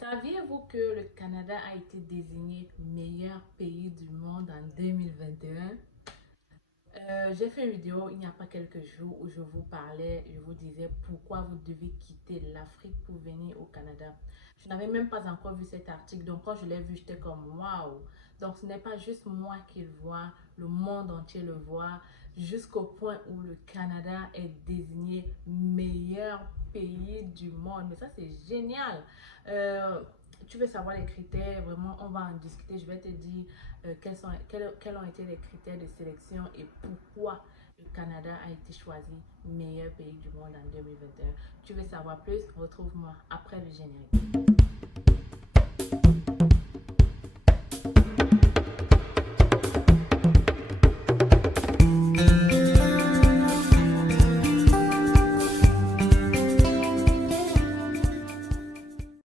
Saviez-vous que le Canada a été désigné meilleur pays du monde en 2021? J'ai fait une vidéo il n'y a pas quelques jours où je vous parlais, je vous disais pourquoi vous devez quitter l'Afrique pour venir au Canada. Je n'avais même pas encore vu cet article, donc quand je l'ai vu, j'étais comme waouh! Donc ce n'est pas juste moi qui le vois, le monde entier le voit, jusqu'au point où le Canada est désigné meilleur pays du monde. Mais ça, c'est génial! Euh, Tu veux savoir les critères, vraiment, on va en discuter. Je vais te dire quels ont été les critères de sélection et pourquoi le Canada a été choisi meilleur pays du monde en 2021. Tu veux savoir plus? Retrouve-moi après le générique.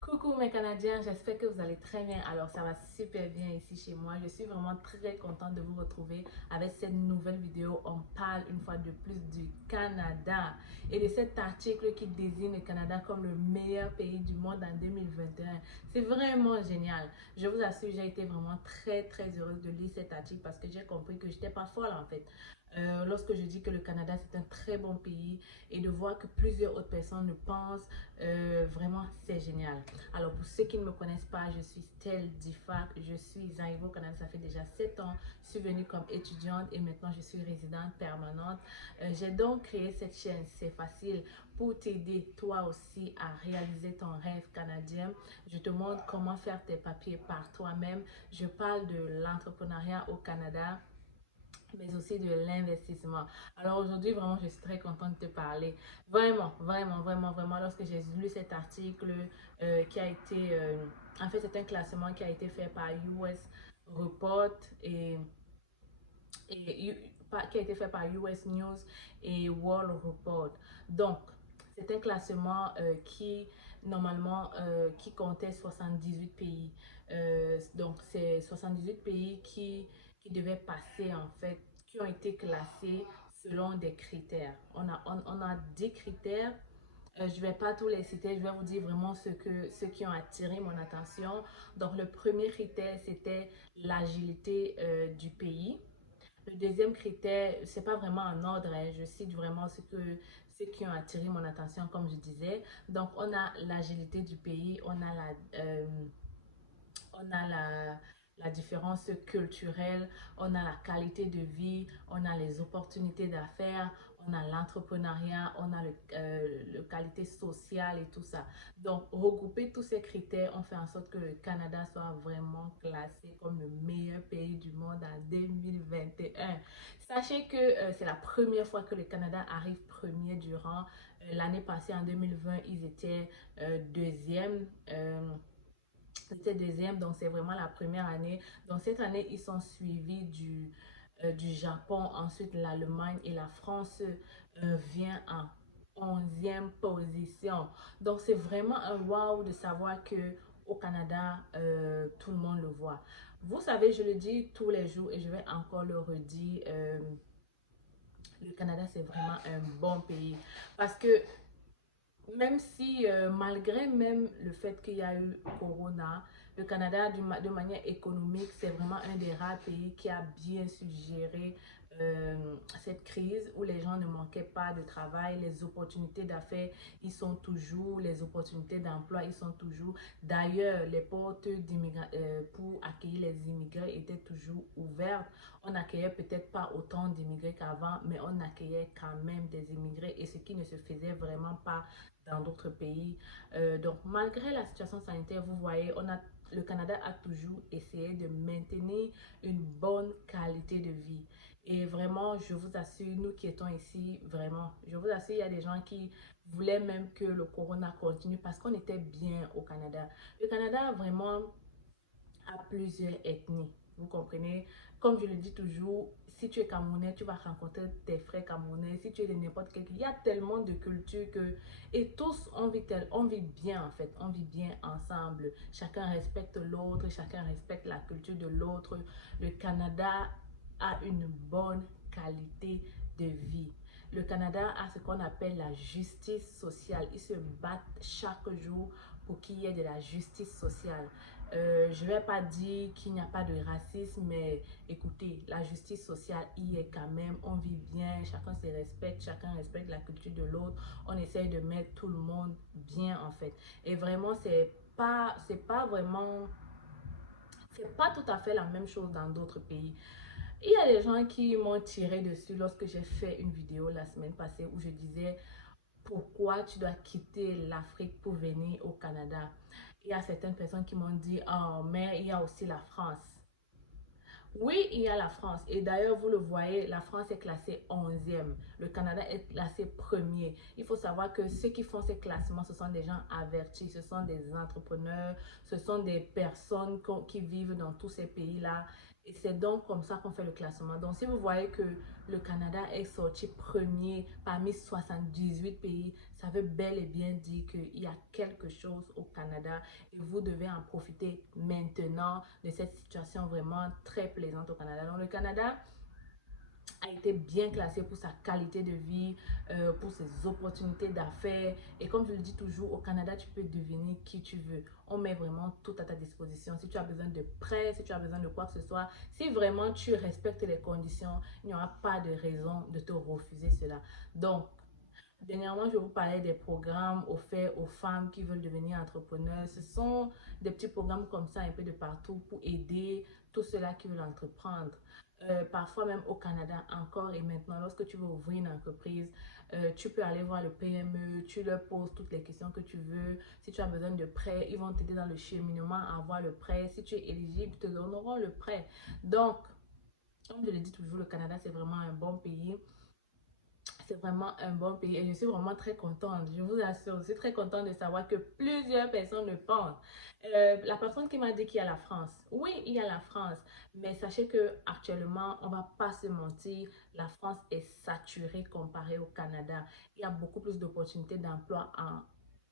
Coucou mes Canadiens, j'espère que vous allez très bien. Alors ça va super bien ici chez moi. Je suis vraiment très contente de vous retrouver avec cette nouvelle vidéo. On parle une fois de plus du Canada et de cet article qui désigne le Canada comme le meilleur pays du monde en 2021. C'est vraiment génial. Je vous assure, j'ai été vraiment très heureuse de lire cet article parce que j'ai compris que j'étais pas folle en fait. Lorsque je dis que le Canada c'est un très bon pays et de voir que plusieurs autres personnes le pensent, vraiment c'est génial. Alors pour ceux qui ne me connaissent pas, je suis Stell Difac, je suis arrivée au Canada, ça fait déjà 7 ans, je suis venue comme étudiante et maintenant je suis résidente permanente. J'ai donc créé cette chaîne, c'est facile, pour t'aider toi aussi à réaliser ton rêve canadien. Je te montre comment faire tes papiers par toi-même. Je parle de l'entrepreneuriat au Canada, mais aussi de l'investissement. Alors aujourd'hui, vraiment, je suis très contente de te parler. Vraiment, lorsque j'ai lu cet article qui a été, en fait, c'est un classement qui a été fait par US Report et qui a été fait par US News et World Report. Donc, c'est un classement qui, normalement, qui comptait 78 pays. Donc, c'est 78 pays qui devaient passer, en fait, qui ont été classés selon des critères. On a 10 critères. Je ne vais pas tous les citer, je vais vous dire vraiment ceux qui ont attiré mon attention. Donc, le premier critère, c'était l'agilité du pays. Le deuxième critère, c'est pas vraiment en ordre, hein, je cite vraiment ceux qui ont attiré mon attention, comme je disais. Donc, on a l'agilité du pays, on a la différence culturelle, on a la qualité de vie, on a les opportunités d'affaires, on a l'entrepreneuriat, on a le qualité sociale et tout ça. Donc, regrouper tous ces critères, on fait en sorte que le Canada soit vraiment classé comme le meilleur pays du monde en 2021. Sachez que c'est la première fois que le Canada arrive premier durant l'année passée, en 2020, ils étaient deuxième. C'était deuxième, donc c'est vraiment la première année. Donc cette année, ils sont suivis du Japon, ensuite l'Allemagne et la France vient en 11e position. Donc c'est vraiment un wow de savoir que au Canada, tout le monde le voit. Vous savez, je le dis tous les jours et je vais encore le redire, le Canada c'est vraiment un bon pays parce que même si, malgré même le fait qu'il y a eu Corona, le Canada, de manière économique, c'est vraiment un des rares pays qui a bien su gérer cette crise où les gens ne manquaient pas de travail, les opportunités d'affaires, ils sont toujours, les opportunités d'emploi, ils sont toujours. D'ailleurs, les portes pour accueillir les immigrés étaient toujours ouvertes. On n'accueillait peut-être pas autant d'immigrés qu'avant, mais on accueillait quand même des immigrés et ce qui ne se faisait vraiment pas dans d'autres pays. Donc, malgré la situation sanitaire, vous voyez, le Canada a toujours essayé de maintenir une bonne qualité de vie. Et vraiment, je vous assure, nous qui étions ici, vraiment, je vous assure, il y a des gens qui voulaient même que le corona continue parce qu'on était bien au Canada. Le Canada, vraiment, à plusieurs ethnies. Vous comprenez? Comme je le dis toujours, si tu es Camerounais, tu vas rencontrer tes frères Camerounais. Si tu es de n'importe quel... Il y a tellement de cultures que... Et tous, on vit bien en fait. On vit bien ensemble. Chacun respecte l'autre. Chacun respecte la culture de l'autre. Le Canada a une bonne qualité de vie. le Canada a ce qu'on appelle la justice sociale. Ils se battent chaque jour pour qu'il y ait de la justice sociale. Je ne vais pas dire qu'il n'y a pas de racisme, mais écoutez, la justice sociale y est quand même. On vit bien, chacun se respecte, chacun respecte la culture de l'autre. On essaye de mettre tout le monde bien en fait. Et vraiment, c'est pas vraiment, c'est pas tout à fait la même chose dans d'autres pays. Il y a des gens qui m'ont tiré dessus lorsque j'ai fait une vidéo la semaine passée où je disais pourquoi tu dois quitter l'Afrique pour venir au Canada. Il y a certaines personnes qui m'ont dit, oh, mais il y a aussi la France. Oui, il y a la France. Et d'ailleurs, vous le voyez, la France est classée 11e. Le Canada est classé premier. Il faut savoir que ceux qui font ces classements, ce sont des gens avertis, ce sont des entrepreneurs, ce sont des personnes qui vivent dans tous ces pays-là. Et c'est donc comme ça qu'on fait le classement. Donc, si vous voyez que le Canada est sorti premier parmi 78 pays, ça veut bel et bien dire qu'il y a quelque chose au Canada et vous devez en profiter maintenant de cette situation vraiment très plaisante au Canada. Donc, le Canada a été bien classé pour sa qualité de vie, pour ses opportunités d'affaires. Et comme je le dis toujours, au Canada, tu peux devenir qui tu veux. On met vraiment tout à ta disposition. Si tu as besoin de prêts, si tu as besoin de quoi que ce soit, si vraiment tu respectes les conditions, il n'y aura pas de raison de te refuser cela. Donc, dernièrement, je vous parlais des programmes offerts aux femmes qui veulent devenir entrepreneurs. Ce sont des petits programmes comme ça, un peu de partout, pour aider tous ceux-là qui veulent entreprendre. Parfois même au Canada encore et maintenant, lorsque tu veux ouvrir une entreprise, tu peux aller voir le PME, tu leur poses toutes les questions que tu veux. Si tu as besoin de prêt, ils vont t'aider dans le cheminement à avoir le prêt. Si tu es éligible, ils te donneront le prêt. Donc, comme je le dis toujours, le Canada, c'est vraiment un bon pays. C'est vraiment un bon pays et je suis vraiment très contente. Je vous assure, je suis très contente de savoir que plusieurs personnes le pensent. La personne qui m'a dit qu'il y a la France. Oui, il y a la France. Mais sachez que actuellement, on ne va pas se mentir, la France est saturée comparée au Canada. Il y a beaucoup plus d'opportunités d'emploi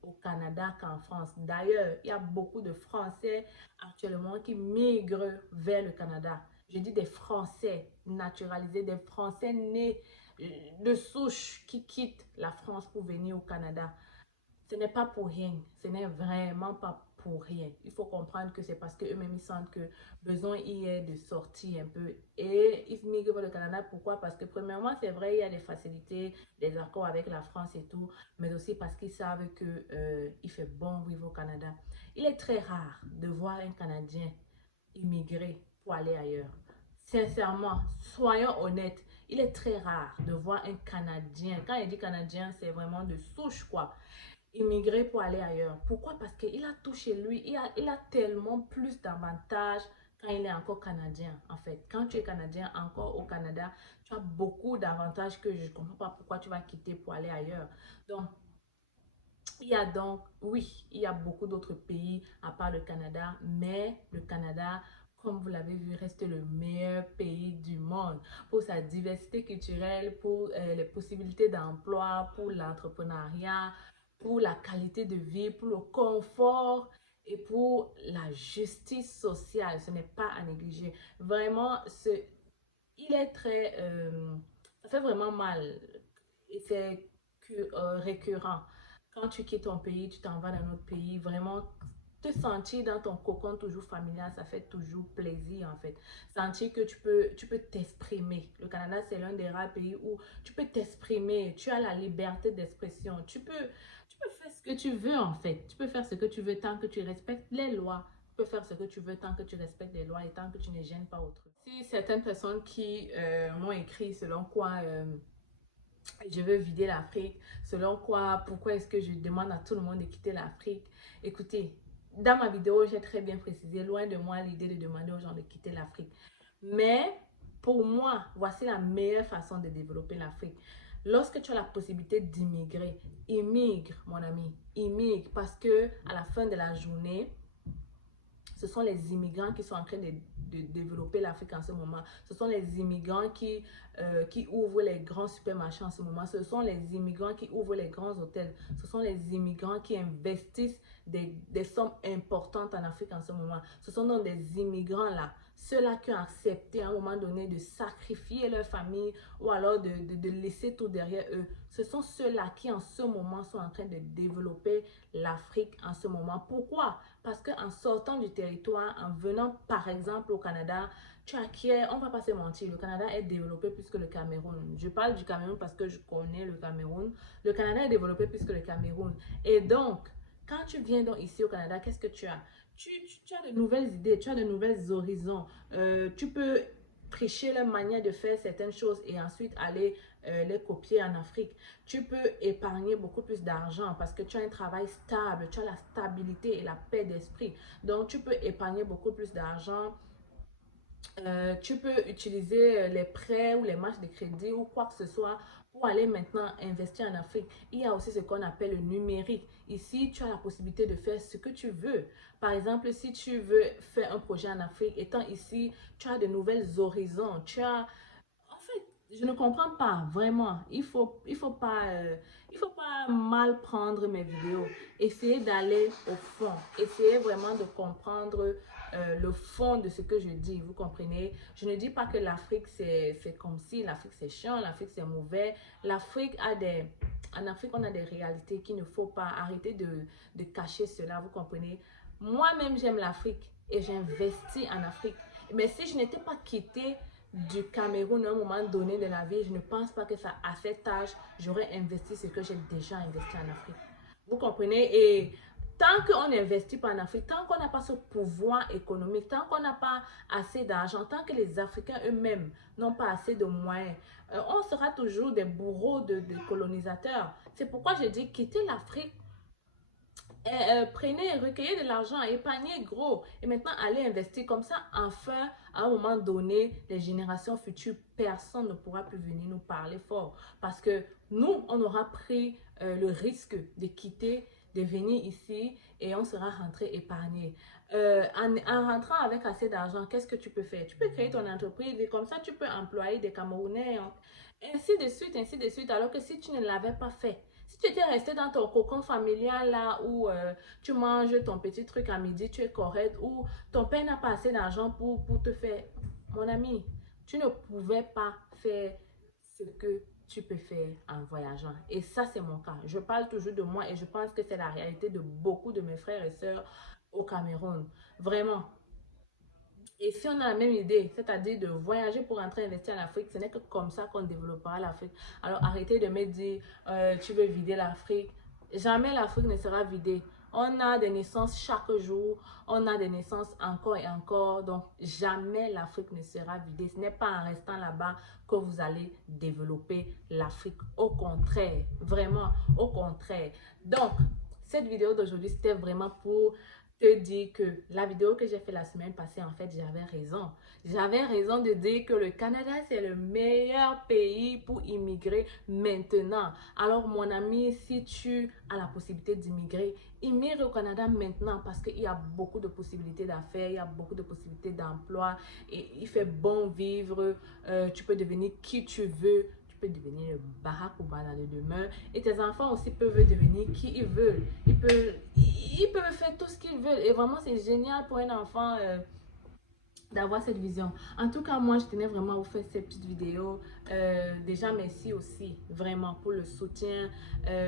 au Canada qu'en France. D'ailleurs, il y a beaucoup de Français actuellement qui migrent vers le Canada. Je dis des Français naturalisés, des Français nés de souche qui quittent la France pour venir au Canada. Ce n'est pas pour rien. Ce n'est vraiment pas pour rien. Il faut comprendre que c'est parce qu'eux-mêmes ils sentent que besoin y est de sortir un peu. Et ils migrent vers le Canada. Pourquoi? Parce que premièrement, c'est vrai, il y a des facilités, des accords avec la France et tout. Mais aussi parce qu'ils savent qu'il fait bon vivre au Canada. Il est très rare de voir un Canadien immigrer pour aller ailleurs. Sincèrement, soyons honnêtes, il est très rare de voir un Canadien, quand il dit Canadien, c'est vraiment de souche quoi, immigrer pour aller ailleurs. Pourquoi? Parce qu'il a tout chez lui, il a tellement plus d'avantages quand il est encore Canadien en fait. Quand tu es Canadien encore au Canada, tu as beaucoup d'avantages que je ne comprends pas pourquoi tu vas quitter pour aller ailleurs. Donc, il y a donc, oui, il y a beaucoup d'autres pays à part le Canada, mais le Canada, comme vous l'avez vu, reste le meilleur pays du monde pour sa diversité culturelle, pour les possibilités d'emploi, pour l'entrepreneuriat, pour la qualité de vie, pour le confort et pour la justice sociale. Ce n'est pas à négliger. Vraiment, il est très... ça fait vraiment mal et c'est récurrent. Quand tu quittes ton pays, tu t'en vas dans un autre pays, vraiment te sentir dans ton cocon toujours familial, ça fait toujours plaisir en fait. Sentir que tu peux t'exprimer. Le Canada, c'est l'un des rares pays où tu peux t'exprimer, tu as la liberté d'expression, tu peux faire ce que tu veux en fait. Tu peux faire ce que tu veux tant que tu respectes les lois. Tu peux faire ce que tu veux tant que tu respectes les lois et tant que tu ne gênes pas autrui. Si certaines personnes qui m'ont écrit selon quoi je veux vider l'Afrique, selon quoi, pourquoi est-ce que je demande à tout le monde de quitter l'Afrique. Écoutez, dans ma vidéo, j'ai très bien précisé, loin de moi l'idée de demander aux gens de quitter l'Afrique. Mais pour moi, voici la meilleure façon de développer l'Afrique. Lorsque tu as la possibilité d'immigrer, immigre, mon ami, immigre, parce que à la fin de la journée, ce sont les immigrants qui sont en train de développer l'Afrique en ce moment. Ce sont les immigrants qui ouvrent les grands supermarchés en ce moment. Ce sont les immigrants qui ouvrent les grands hôtels. Ce sont les immigrants qui investissent des sommes importantes en Afrique en ce moment. Ce sont donc des immigrants-là. ceux-là qui ont accepté à un moment donné de sacrifier leur famille ou alors de laisser tout derrière eux, ce sont ceux-là qui en ce moment sont en train de développer l'Afrique en ce moment. Pourquoi? Parce qu'en sortant du territoire, en venant par exemple au Canada, tu acquiers, on ne va pas se mentir, le Canada est développé plus que le Cameroun. Je parle du Cameroun parce que je connais le Cameroun. Le Canada est développé plus que le Cameroun. Et donc, quand tu viens donc ici au Canada, qu'est-ce que tu as? Tu as de nouvelles idées, tu as de nouvelles horizons. Tu peux prêcher la manière de faire certaines choses et ensuite aller les copier en Afrique. Tu peux épargner beaucoup plus d'argent parce que tu as un travail stable, tu as la stabilité et la paix d'esprit. Donc, tu peux épargner beaucoup plus d'argent. Tu peux utiliser les prêts ou les marges de crédit ou quoi que ce soit pour aller maintenant investir en Afrique. Il y a aussi ce qu'on appelle le numérique. Ici, tu as la possibilité de faire ce que tu veux. Par exemple, si tu veux faire un projet en Afrique, étant ici, tu as de nouvelles horizons. En fait, je ne comprends pas vraiment. Il faut pas mal prendre mes vidéos. Essayez d'aller au fond. Essayez vraiment de comprendre le fond de ce que je dis. Vous comprenez? Je ne dis pas que l'Afrique c'est comme si l'Afrique c'est chiant, l'Afrique c'est mauvais. En Afrique, on a des réalités qu'il ne faut pas arrêter de cacher cela. Vous comprenez? Moi-même, j'aime l'Afrique et j'investis en Afrique. Mais si je n'étais pas quittée du Cameroun à un moment donné de la vie, je ne pense pas que ça, à cet âge, j'aurais investi ce que j'ai déjà investi en Afrique. Vous comprenez? Et tant qu'on n'investit pas en Afrique, tant qu'on n'a pas ce pouvoir économique, tant qu'on n'a pas assez d'argent, tant que les Africains eux-mêmes n'ont pas assez de moyens, on sera toujours des bourreaux de colonisateurs. C'est pourquoi je dis quitter l'Afrique, prenez, recueillez de l'argent, épargnez gros et maintenant allez investir comme ça. Enfin, à un moment donné, les générations futures, personne ne pourra plus venir nous parler fort parce que nous, on aura pris le risque de quitter, de venir ici et on sera rentré épargné. En rentrant avec assez d'argent, qu'est-ce que tu peux faire? Tu peux créer ton entreprise et comme ça, tu peux employer des Camerounais, hein. Ainsi de suite. Alors que si tu ne l'avais pas fait, si tu étais resté dans ton cocon familial là où tu manges ton petit truc à midi, tu es correct, ou ton père n'a pas assez d'argent pour te faire, mon ami, tu ne pouvais pas faire ce que tu peux faire en voyageant. Et ça, c'est mon cas. Je parle toujours de moi et je pense que c'est la réalité de beaucoup de mes frères et sœurs au Cameroun. Vraiment. Et si on a la même idée, c'est-à-dire de voyager pour entrer investir en Afrique, ce n'est que comme ça qu'on développera l'Afrique. Alors arrêtez de me dire, tu veux vider l'Afrique. Jamais l'Afrique ne sera vidée. On a des naissances chaque jour, on a des naissances encore et encore. Donc jamais l'Afrique ne sera vidée. Ce n'est pas en restant là-bas que vous allez développer l'Afrique. Au contraire, vraiment, au contraire. Donc, cette vidéo d'aujourd'hui, c'était vraiment pour te dire que la vidéo que j'ai fait la semaine passée, en fait, j'avais raison. J'avais raison de dire que le Canada, c'est le meilleur pays pour immigrer maintenant. Alors, mon ami, si tu as la possibilité d'immigrer, immigre au Canada maintenant parce qu'il y a beaucoup de possibilités d'affaires, il y a beaucoup de possibilités d'emploi et il fait bon vivre. Tu peux devenir qui tu veux. Tu peux devenir le Barack Obama de demain. Et tes enfants aussi peuvent devenir qui ils veulent. Ils peuvent faire tout ce qu'ils veulent. Et vraiment, c'est génial pour un enfant d'avoir cette vision. En tout cas, moi, je tenais vraiment à vous faire cette petite vidéo. Déjà, merci aussi vraiment pour le soutien.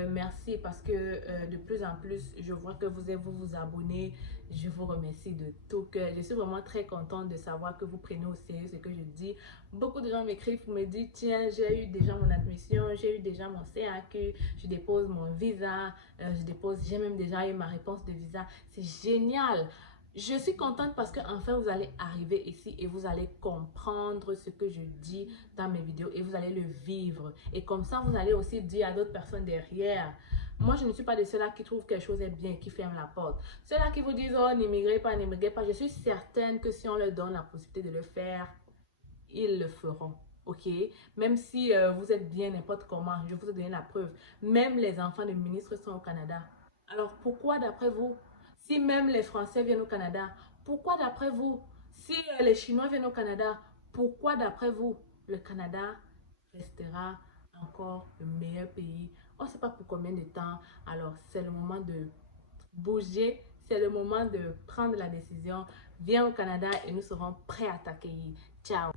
Merci parce que de plus en plus, je vois que vous abonnez. Je vous remercie de tout cœur. Je suis vraiment très contente de savoir que vous prenez au sérieux ce que je dis. Beaucoup de gens m'écrivent pour me dire, tiens, j'ai eu déjà mon admission, j'ai eu déjà mon CAQ, je dépose mon visa, j'ai même déjà eu ma réponse de visa. C'est génial. Je suis contente parce que enfin vous allez arriver ici et vous allez comprendre ce que je dis dans mes vidéos et vous allez le vivre. Et comme ça, vous allez aussi dire à d'autres personnes derrière. Moi, je ne suis pas de ceux-là qui trouvent quelque chose est bien, qui ferment la porte. Ceux-là qui vous disent, oh, n'immigrez pas, n'immigrez pas. Je suis certaine que si on leur donne la possibilité de le faire, ils le feront. Ok? Même si vous êtes bien n'importe comment, je vous ai donné la preuve. Même les enfants de ministres sont au Canada. Alors pourquoi d'après vous, si même les Français viennent au Canada, pourquoi d'après vous, si les Chinois viennent au Canada, pourquoi d'après vous, le Canada restera encore le meilleur pays? On ne sait pas pour combien de temps. Alors c'est le moment de bouger, c'est le moment de prendre la décision. Viens au Canada et nous serons prêts à t'accueillir. Ciao!